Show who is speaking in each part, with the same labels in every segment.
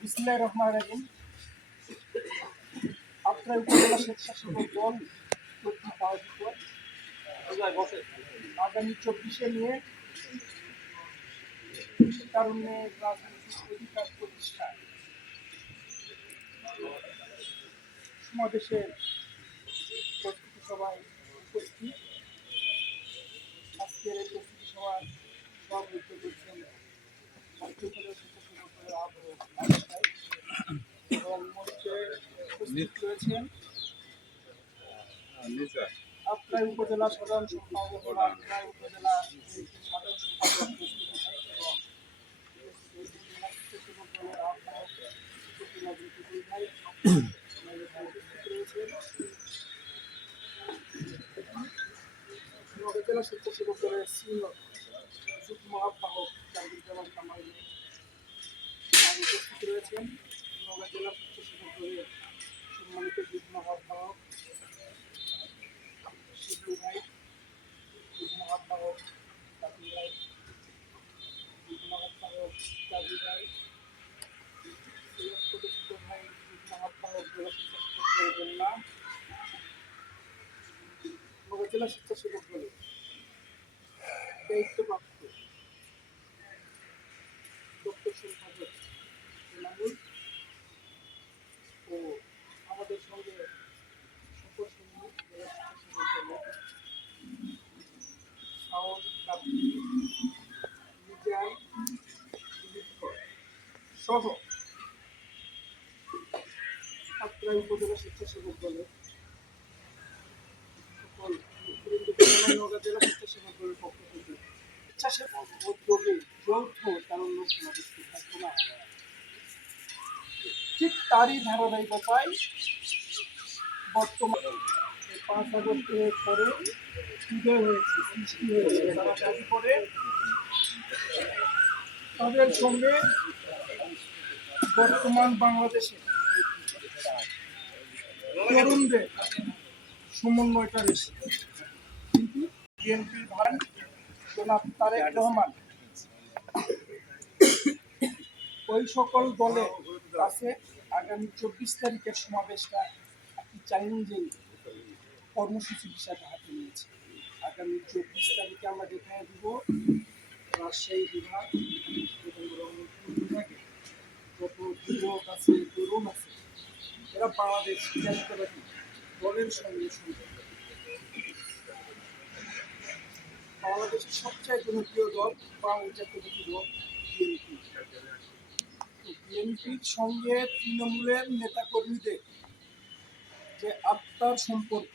Speaker 1: বিসমিল্লাহির আগামী চব্বিশে নিয়ে কারণে রাজনৈতিক অধিকার প্রতিষ্ঠা। প্রস্তুতি সভায় উপস্থিত। আজকের এই প্রস্তুতি সভায় আপনার উপজেলা সাধারণ সম্পাদক আপনার উপজেলা সাধারণ সম্পাদক উপজেলা দলের সিনিয়র যুগ্ম আহ্বায়ক জাহাঙ্গীরজামান কামাল উপস্থিত রয়েছেন জেলা স্বেচ্ছাসেবক দলের সম্মানিত যুগ্ম আহ্বায়ক শিবলু ভাই যুগ্ম আহ্বায়ক কাকুল ভাই যুগ্ম আহ্বায়ক কাজী ভাই প্রতিষ্ঠিত জেলা স্বেচ্ছাসেবক দলের জেলা নওগাঁ জেলা স্বেচ্ছাসেবক দলের এনামুল ও আমাদের সঙ্গে সকল স্বেচ্ছাসেবক দলের সকল জেলা স্বেচ্ছাসেবক দলের পক্ষ থেকে স্বেচ্ছাসেবক উদ্যোগে যৌথ চালন্য সমাবেশটি তারই ধারাবাহিকতায় বর্তমান পাঁচ আগস্টের পরে উদয় হয়েছে, সৃষ্টি হয়েছে করে। তাদের সঙ্গে বর্তমান বাংলাদেশে তরুণদের সমন্বয়টা বেশি কিন্তু বিএনপির ভান জনাব তারেক রহমান ওই সকল দলের কাছে আগামী চব্বিশ তারিখের সমাবেশটা একটি চ্যালেঞ্জিং কর্মসূচি হিসাবে হাতে নিয়েছে। আগামী চব্বিশ তারিখে আমরা যেখানে দিব, রাজশাহী বিভাগ এবং রংপুর বিভাগে যত যুবক আছে, তরুণ আছে, এরা বাংলাদেশ জাতীয়তাবাদী দলের সঙ্গে সংযুক্ত বাংলাদেশের সবচেয়ে জনপ্রিয় দল বাংলাদেশ জাতীয়তাবাদী দল বিএনপি। বিএনপির সঙ্গে তৃণমূলের নেতাকর্মীদের যে আত্মার সম্পর্ক,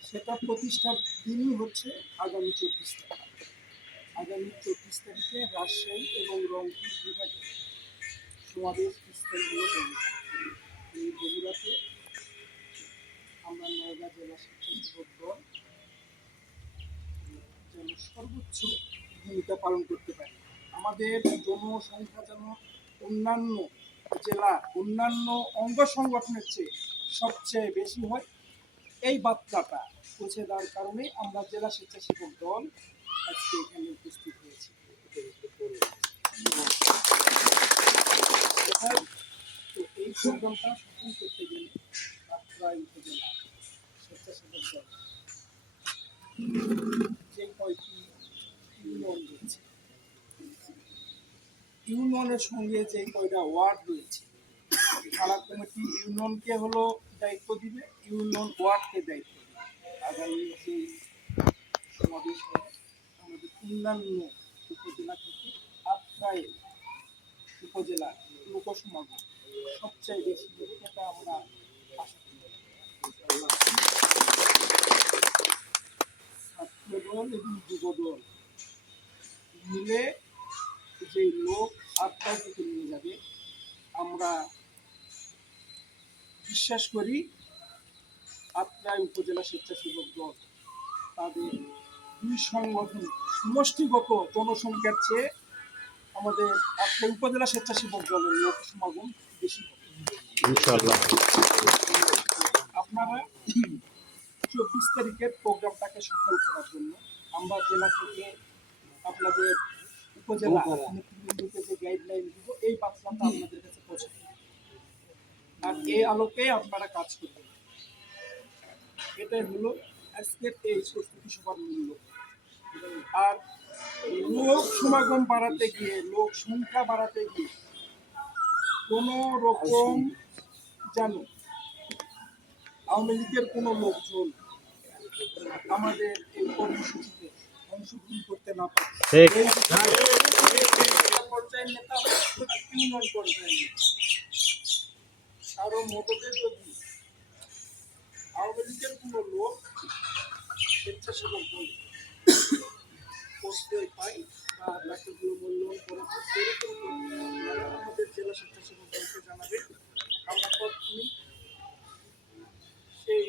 Speaker 1: সেটা প্রতিষ্ঠার দিনই হচ্ছে আগামী চব্বিশ তারিখ। আগামী চব্বিশ তারিখে রাজশাহী এবং রংপুর বিভাগে সমাবেশ স্থানগুলো এই বগুড়াতে আমরা নওগাঁ জেলা স্বেচ্ছাসেবক দল যেন সর্বোচ্চ ভূমিকা পালন করতে পারি। আমাদের জনসংখ্যা যেন অন্যান্য জেলা, অন্যান্য অঙ্গ সংগঠনের চেয়ে সবচেয়ে বেশি হয়, এই বার্তাটা পৌঁছে দেওয়ার কারণে আমরা জেলা স্বেচ্ছাসেবক দল আজকে এখানে উপস্থিত হয়েছি। তো এই প্রোগ্রামটা সফল করতে গেলে উপজেলা স্বেচ্ছাসেবক দল। যে কয়টি ইউনিয়ন রয়েছে? ইউনিয়নের সঙ্গে যে কয়টা ওয়ার্ড রয়েছে থানা কমিটি ইউনিয়নকে হলো দায়িত্ব দিবে, ইউনিয়ন ওয়ার্ডকে দায়িত্ব দিবে। আগামী যে সমাবেশ আমাদের অন্যান্য উপজেলা থেকে আত্রায় উপজেলা লোকসমাগম সবচেয়ে বেশি এটা আমরা আশা করি। ছাত্র দল এবং যুব দল মিলে যে লোক আত্মার দিকে নিয়ে যাবে। আমরা বিশ্বাস করি আত্রায় উপজেলা স্বেচ্ছাসেবক দল তাদের দুই সংগঠন সমষ্টিগত জনসংখ্যার চেয়ে আমাদের আত্রাই উপজেলা স্বেচ্ছাসেবক দলের লোক সমাগম বেশি আপনারা চব্বিশ তারিখের প্রোগ্রামটাকে সফল করার জন্য আমরা জেলা থেকে আপনাদের উপজেলা
Speaker 2: উপজেলা।
Speaker 1: যে গাইডলাইন দিব এই বার্তাটা আপনাদের কাছে আর এই আলোকে আপনারা কাজ করবেন। এটাই হলো আজকের এই প্রস্তুতি সভার মূল্য আর লোক সমাগম বাড়াতে গিয়ে লোক সংখ্যা বাড়াতে গিয়ে কোনো রকম যেন আওয়ামী লীগের কোনো লোকজন আমাদের এই কর্মসূচিতে অংশগ্রহণ করতে না পারে। পর্যায়ের নেতা ইউনিয়ন পর্যায়ের নেতা কারও মদতে যদি আওয়ামী লীগের কোনো লোক স্বেচ্ছাসেবক বলে প্রশ্রয় পাই বা তাকে গুলো মূল্যায়ন করে সেরকম আমাদের জেলা স্বেচ্ছাসেবক দলকে জানাবেন। আমরা তৎক্ষণিক সেই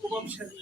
Speaker 1: প্রভাবশালী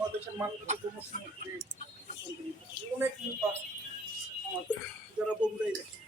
Speaker 1: বাংলাদেশের মানুষের জনসমুদ্রে অনেক নেতা যারা বগুড়াই দেখে